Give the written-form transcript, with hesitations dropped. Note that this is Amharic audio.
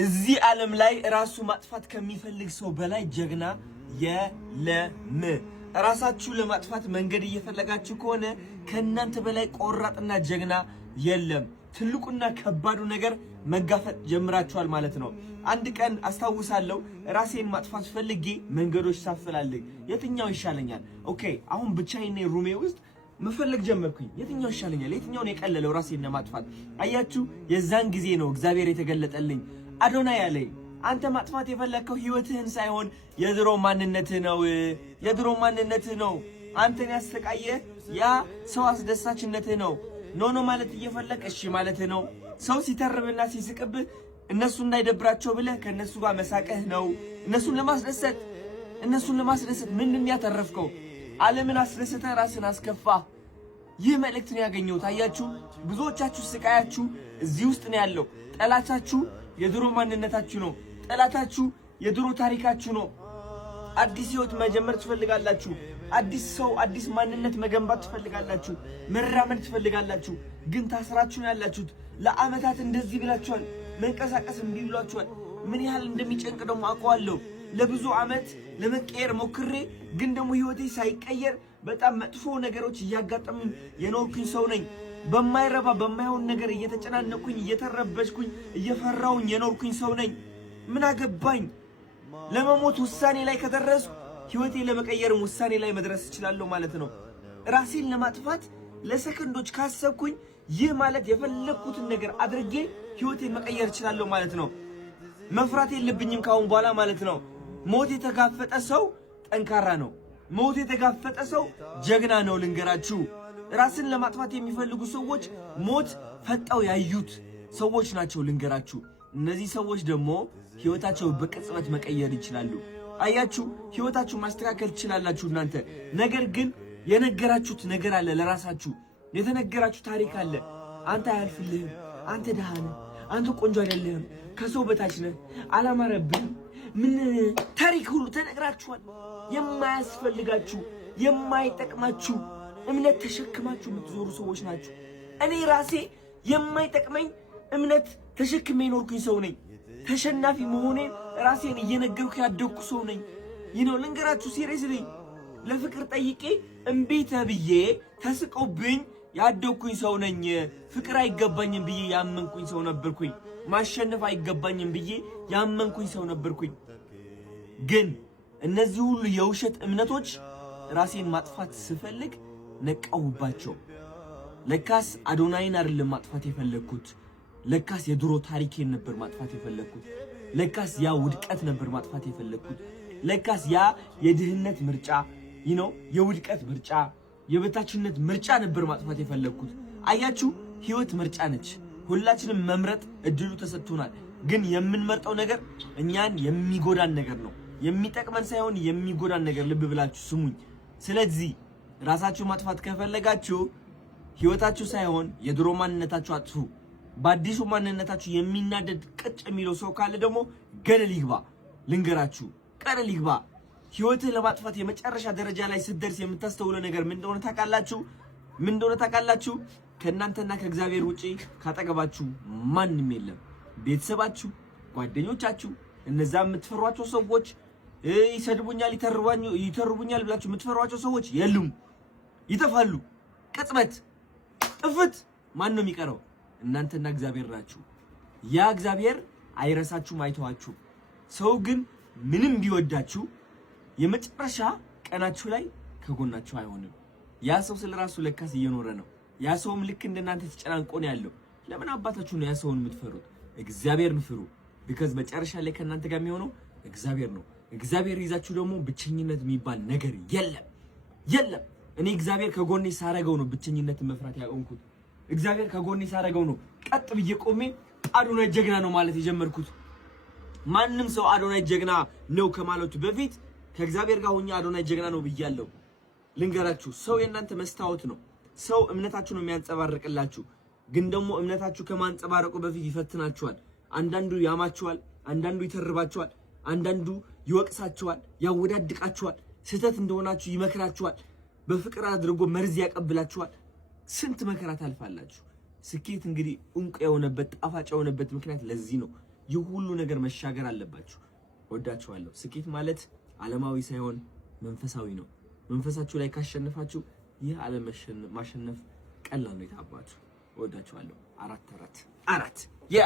እዚህ ዓለም ላይ ራሱ ማጥፋት ከሚፈልግ ሰው በላይ ጀግና የለም። ራሳችሁ ለማጥፋት መንገድ እየፈለጋችሁ ከሆነ ከናንተ በላይ ቆራጥና ጀግና የለም። ትልቁና ከባዱ ነገር መጋፈጥ ጀምራችኋል ማለት ነው። አንድ ቀን አስታውሳለሁ ራሴን ማጥፋት ፈልጌ መንገዶች ሳፈላልግ የትኛው ይሻለኛል? ኦኬ አሁን ብቻዬን ሩሜ ውስጥ መፈለግ ጀመርኩኝ። የትኛው ይሻለኛል? የትኛው ነው የቀለለው ራሴን ለማጥፋት? አያችሁ፣ የዛን ጊዜ ነው እግዚአብሔር የተገለጠልኝ። አዶናይ ያለኝ አንተ ማጥፋት የፈለከው ህይወትህን ሳይሆን የድሮ ማንነትህ ነው። የድሮ ማንነትህ ነው አንተን ያስተቃየ ያ ሰው አስደሳችነትህ ነው። ኖ ማለት እየፈለክ እሺ ማለትህ ነው። ሰው ሲተርብና ሲስቅብህ እነሱ እንዳይደብራቸው ብለህ ከነሱ ጋር መሳቀህ ነው። እነሱን ለማስደሰት ምንድን ያተረፍከው? ዓለምን አስደስተህ ራስን አስከፋ። ይህ መልእክት ነው ያገኘሁት። አያችሁ፣ ብዙዎቻችሁ ስቃያችሁ እዚህ ውስጥ ነው ያለው። ጠላታችሁ የድሮ ማንነታችሁ ነው። ጠላታችሁ የድሮ ታሪካችሁ ነው። አዲስ ህይወት መጀመር ትፈልጋላችሁ። አዲስ ሰው፣ አዲስ ማንነት መገንባት ትፈልጋላችሁ። መራመድ ትፈልጋላችሁ። ግን ታስራችሁ ነው ያላችሁት። ለዓመታት እንደዚህ ብላችኋል። መንቀሳቀስ እምቢ ብሏችኋል። ምን ያህል እንደሚጨንቅ ደግሞ አውቀዋለሁ። ለብዙ ዓመት ለመቀየር ሞክሬ ግን ደግሞ ህይወቴ ሳይቀየር በጣም መጥፎ ነገሮች እያጋጠሙኝ የኖርኩኝ ሰው ነኝ። በማይረባ በማይሆን ነገር እየተጨናነኩኝ እየተረበሽኩኝ እየፈራውኝ የኖርኩኝ ሰው ነኝ። ምን አገባኝ? ለመሞት ውሳኔ ላይ ከደረስኩ ህይወቴ ለመቀየርም ውሳኔ ላይ መድረስ እችላለሁ ማለት ነው። ራሴን ለማጥፋት ለሰከንዶች ካሰብኩኝ ይህ ማለት የፈለኩትን ነገር አድርጌ ህይወቴን መቀየር እችላለሁ ማለት ነው። መፍራት የለብኝም ካሁን በኋላ ማለት ነው። ሞት የተጋፈጠ ሰው ጠንካራ ነው። ሞት የተጋፈጠ ሰው ጀግና ነው። ልንገራችሁ፣ ራስን ለማጥፋት የሚፈልጉ ሰዎች ሞት ፈጣው ያዩት ሰዎች ናቸው። ልንገራችሁ፣ እነዚህ ሰዎች ደግሞ ህይወታቸው በቅጽበት መቀየር ይችላሉ። አያችሁ፣ ህይወታችሁ ማስተካከል ትችላላችሁ እናንተ። ነገር ግን የነገራችሁት ነገር አለ፣ ለራሳችሁ የተነገራችሁ ታሪክ አለ። አንተ አያልፍልህም፣ አንተ ደሃ ነህ፣ አንተ ቆንጆ አይደለህም፣ ከሰው በታች ነህ፣ አላማረብህም፣ ምን ታሪክ ሁሉ ተነግራችኋል። የማያስፈልጋችሁ የማይጠቅማችሁ እምነት ተሸክማችሁ የምትዞሩ ሰዎች ናችሁ። እኔ ራሴ የማይጠቅመኝ እምነት ተሸክሜ ኖርኩኝ ሰው ነኝ። ተሸናፊ መሆኔን ራሴን እየነገርኩ ያደግኩ ሰው ነኝ። ይነው ልንገራችሁ፣ ሲሪየስሊ ለፍቅር ጠይቄ እምቢ ተብዬ ተስቀውብኝ ያደግኩኝ ሰው ነኝ። ፍቅር አይገባኝም ብዬ ያመንኩኝ ሰው ነበርኩኝ። ማሸነፍ አይገባኝም ብዬ ያመንኩኝ ሰው ነበርኩኝ። ግን እነዚህ ሁሉ የውሸት እምነቶች ራሴን ማጥፋት ስፈልግ ነቃውባቸው። ለካስ አዶናይን አይደለም ማጥፋት የፈለኩት። ለካስ የድሮ ታሪኬን ነበር ማጥፋት የፈለኩት። ለካስ ያ ውድቀት ነበር ማጥፋት የፈለኩት። ለካስ ያ የድህነት ምርጫ የውድቀት ምርጫ፣ የበታችነት ምርጫ ነበር ማጥፋት የፈለኩት። አያችሁ፣ ህይወት ምርጫ ነች። ሁላችንም መምረጥ እድሉ ተሰጥቶናል። ግን የምንመርጠው ነገር እኛን የሚጎዳን ነገር ነው። የሚጠቅመን ሳይሆን የሚጎዳን ነገር። ልብ ብላችሁ ስሙኝ። ስለዚህ ራሳችሁ ማጥፋት ከፈለጋችሁ ህይወታችሁ ሳይሆን የድሮ ማንነታችሁ አጥፉ። በአዲሱ ማንነታችሁ የሚናደድ ቅጭ የሚለው ሰው ካለ ደግሞ ገደል ይግባ። ልንገራችሁ፣ ገደል ይግባ። ህይወትህ ለማጥፋት የመጨረሻ ደረጃ ላይ ስትደርስ የምታስተውለው ነገር ምን እንደሆነ ታውቃላችሁ? ከእናንተና ከእግዚአብሔር ውጪ ካጠገባችሁ ማንም የለም። ቤተሰባችሁ፣ ጓደኞቻችሁ፣ እነዛ የምትፈሯቸው ሰዎች፣ ይሰድቡኛል፣ ይተርቡኛል ብላችሁ የምትፈሯቸው ሰዎች የሉም፣ ይጠፋሉ። ቅጽበት ጥፍት። ማን ነው የሚቀረው? እናንተና እግዚአብሔር ናችሁ። ያ እግዚአብሔር አይረሳችሁም፣ አይተዋችሁም። ሰው ግን ምንም ቢወዳችሁ የመጨረሻ ቀናችሁ ላይ ከጎናችሁ አይሆንም። ያ ሰው ስለራሱ ለካስ እየኖረ ነው። ያ ሰውም ልክ እንደናንተ ተጨናንቆ ነው ያለው። ለምን አባታችሁ ነው ያ ሰውን የምትፈሩት? እግዚአብሔርን ፍሩ። ቢካዝ መጨረሻ ላይ ከናንተ ጋር የሚሆነው እግዚአብሔር ነው። እግዚአብሔር ይዛችሁ ደግሞ ብቸኝነት የሚባል ነገር የለም። እኔ እግዚአብሔር ከጎኔ ሳረገው ነው ብቸኝነትን መፍራት ያቆምኩት። እግዚአብሔር ከጎኔ ሳረገው ነው ቀጥ ብዬ ቆሜ አዶናይ ጀግና ነው ማለት የጀመርኩት። ማንም ሰው አዶናይ ጀግና ነው ከማለቱ በፊት ከእግዚአብሔር ጋር ሆኜ አዶናይ ጀግና ነው ብያለሁ። ልንገራችሁ፣ ሰው የእናንተ መስታወት ነው። ሰው እምነታችሁ ነው የሚያንጸባርቅላችሁ። ግን ደግሞ እምነታችሁ ከማንጸባረቁ በፊት ይፈትናችኋል። አንዳንዱ ያማችኋል፣ አንዳንዱ ይተርባችኋል፣ አንዳንዱ ይወቅሳችኋል፣ ያወዳድቃችኋል፣ ስህተት እንደሆናችሁ ይመክራችኋል፣ በፍቅር አድርጎ መርዝ ያቀብላችኋል። ስንት መከራ ታልፋላችሁ። ስኬት እንግዲህ እንቁ የሆነበት ጣፋጭ የሆነበት ምክንያት ለዚህ ነው። ይህ ሁሉ ነገር መሻገር አለባችሁ። ወዳችኋለሁ። ስኬት ማለት ዓለማዊ ሳይሆን መንፈሳዊ ነው። መንፈሳችሁ ላይ ካሸነፋችሁ ይህ ዓለም ማሸነፍ ቀላል ነው። የታባችሁ ወዳችኋለሁ። 4 ያ